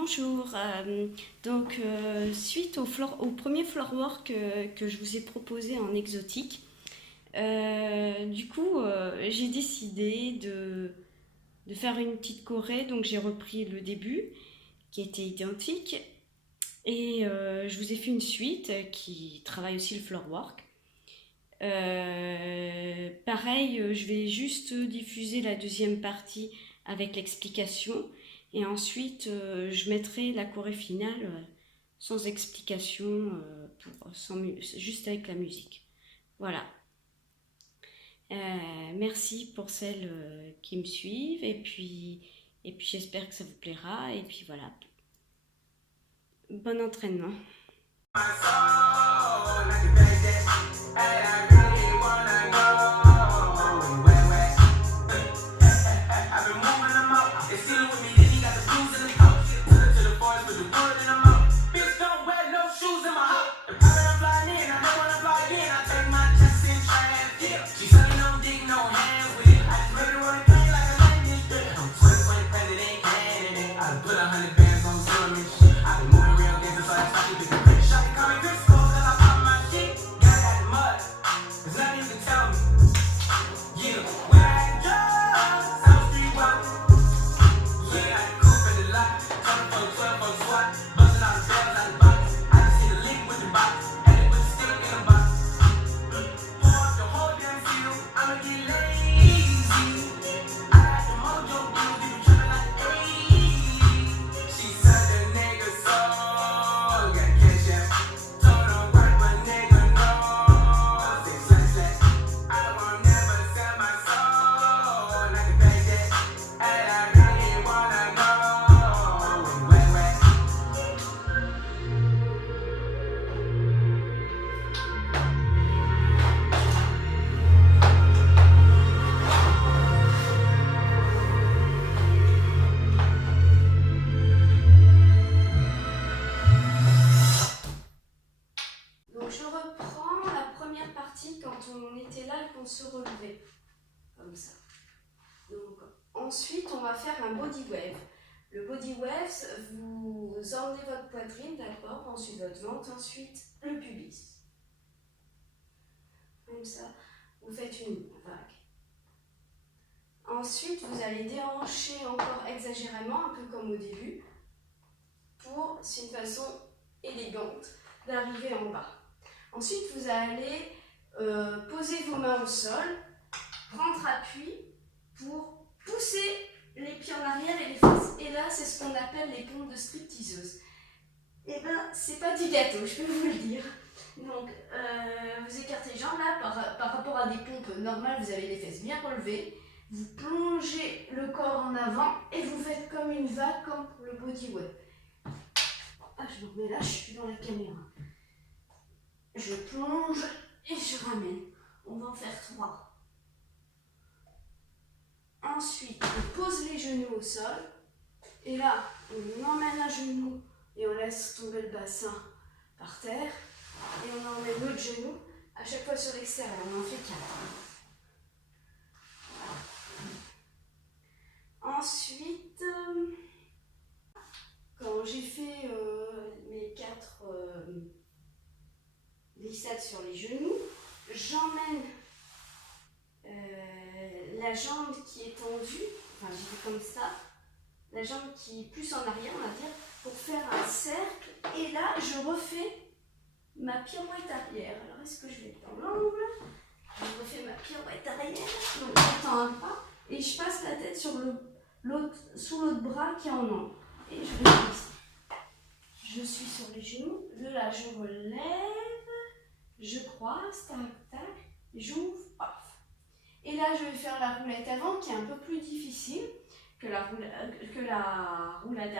Bonjour, suite au premier floor work que je vous ai proposé en exotique, j'ai décidé de faire une petite choré, donc j'ai repris le début qui était identique et je vous ai fait une suite qui travaille aussi le floor work. Pareil, je vais juste diffuser la deuxième partie avec l'explication et ensuite je mettrai la choré finale sans explication, juste avec la musique. Voilà. Merci pour celles qui me suivent et puis j'espère que ça vous plaira et puis voilà. Bon entraînement. Je reprends la première partie quand on était là et qu'on se relevait, comme ça. Donc, ensuite, on va faire un body wave. Le body wave, vous emmenez votre poitrine d'abord, ensuite votre ventre, ensuite le pubis. Comme ça, vous faites une vague. Ensuite, vous allez déhancher encore exagérément, un peu comme au début, c'est une façon élégante d'arriver en bas. Ensuite, vous allez poser vos mains au sol, prendre appui pour pousser les pieds en arrière et les fesses. Et là, c'est ce qu'on appelle les pompes de stripteaseuse. Et ben, c'est pas du gâteau, je peux vous le dire. Donc, vous écartez les jambes là, par rapport à des pompes normales, vous avez les fesses bien relevées. Vous plongez le corps en avant et vous faites comme une vague, comme pour le body wave. Ah, je me remets là, je suis dans la caméra. Je plonge et je ramène. On va en faire 3. Ensuite, on pose les genoux au sol. Et là, on emmène un genou et on laisse tomber le bassin par terre. Et on emmène l'autre genou à chaque fois sur l'extérieur. On en fait 4. Ensuite, quand j'ai fait mes 4 glissades sur les genoux, j'emmène la jambe qui est tendue, enfin je fais comme ça, la jambe qui est plus en arrière, on va dire, pour faire un cercle. Et là, je refais ma pirouette arrière. Alors, est-ce que je vais être dans l'angle? Je refais ma pirouette arrière, donc j'attends un pas, et je passe la tête sur sous l'autre bras qui est en angle. Et je vais comme ça. Je suis sur les genoux, de là je relève, je croise, tac, tac, j'ouvre, paf. Et là, je vais faire la roulette avant, qui est un peu plus difficile que la roulade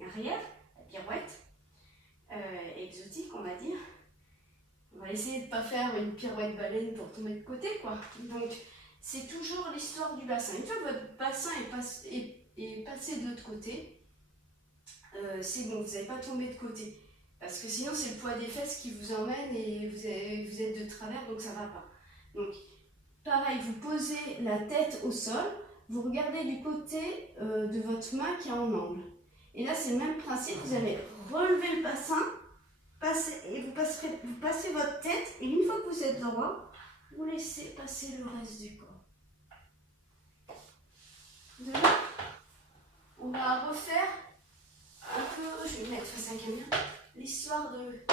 arrière, la pirouette exotique, on va dire. On va essayer de ne pas faire une pirouette baleine pour tomber de côté, quoi. Donc, c'est toujours l'histoire du bassin. Une fois que votre bassin est passé de l'autre côté, c'est bon, vous n'allez pas tomber de côté. Parce que sinon, c'est le poids des fesses qui vous emmène et vous êtes de travers, donc ça ne va pas. Donc, pareil, vous posez la tête au sol, vous regardez du côté de votre main qui est en angle. Et là, c'est le même principe. Vous allez relever le bassin, et vous passez votre tête. Et une fois que vous êtes droit, vous laissez passer le reste du corps. De là, on va refaire un peu, je vais me mettre face à la caméra, l'histoire de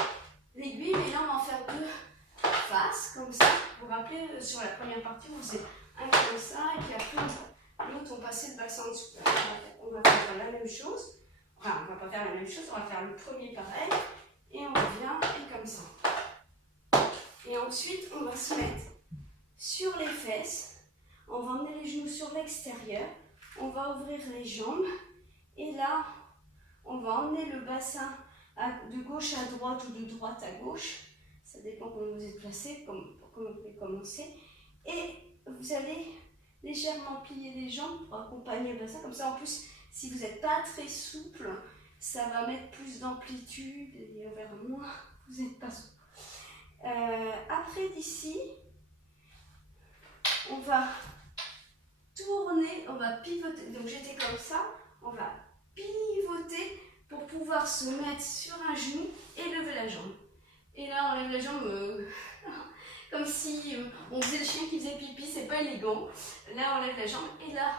l'aiguille, mais là on va en faire deux faces, comme ça. Vous vous rappelez, sur la première partie, on faisait un comme ça, et puis après l'autre, on passait le bassin en dessous. On va faire la même chose. Enfin, on va pas faire la même chose, on va faire le premier pareil, et on revient, et comme ça. Et ensuite, on va se mettre sur les fesses, on va emmener les genoux sur l'extérieur, on va ouvrir les jambes, et là, on va emmener le bassin de gauche à droite ou de droite à gauche, ça dépend comment vous êtes placé, comment vous pouvez commencer, et vous allez légèrement plier les jambes pour accompagner le bassin, comme ça en plus, si vous n'êtes pas très souple, ça va mettre plus d'amplitude, et on verra moins, vous n'êtes pas souple. Après d'ici, on va tourner, on va pivoter, donc j'étais comme ça, on va pivoter pour pouvoir se mettre sur un genou et lever la jambe. Et là on lève la jambe comme si on faisait le chien qui faisait pipi, c'est pas élégant. Là on lève la jambe et là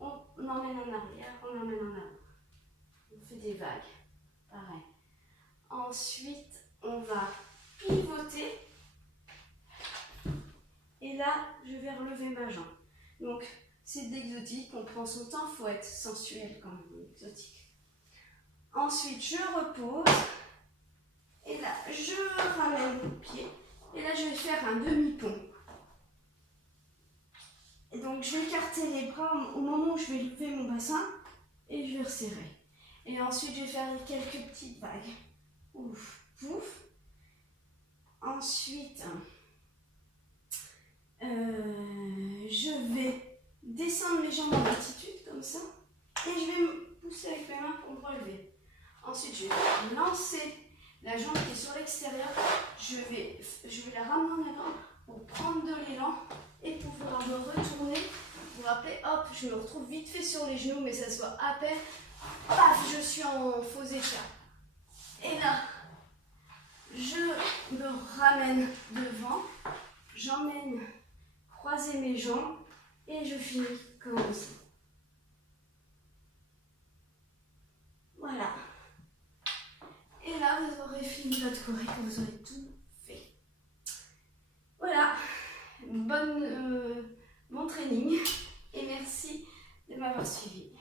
on emmène en arrière, on emmène en avant. On fait des vagues, pareil. Ensuite on va pivoter. Et là, je vais relever ma jambe. Donc, c'est de l'exotique, on prend son temps, il faut être sensuel quand même, exotique. Ensuite, je repose. Et là, je ramène mon pied. Et là, je vais faire un demi-pont. Et donc, je vais écarter les bras au moment où je vais lever mon bassin. Et je vais resserrer. Et ensuite, je vais faire quelques petites vagues. Ouf, ouf. Ensuite... je vais descendre mes jambes en attitude comme ça et je vais me pousser avec mes mains pour me relever. Ensuite, je vais lancer la jambe qui est sur l'extérieur. Je vais la ramener en avant pour prendre de l'élan et pouvoir me retourner. Vous vous rappelez, hop, je me retrouve vite fait sur les genoux, mais ça se voit à peine. Paf, je suis en faux écart. Et là, je me ramène devant, j'emmène croiser mes jambes et je finis comme ça. Voilà. Et là, vous aurez fini votre choré, vous aurez tout fait. Voilà. Bon training et merci de m'avoir suivi.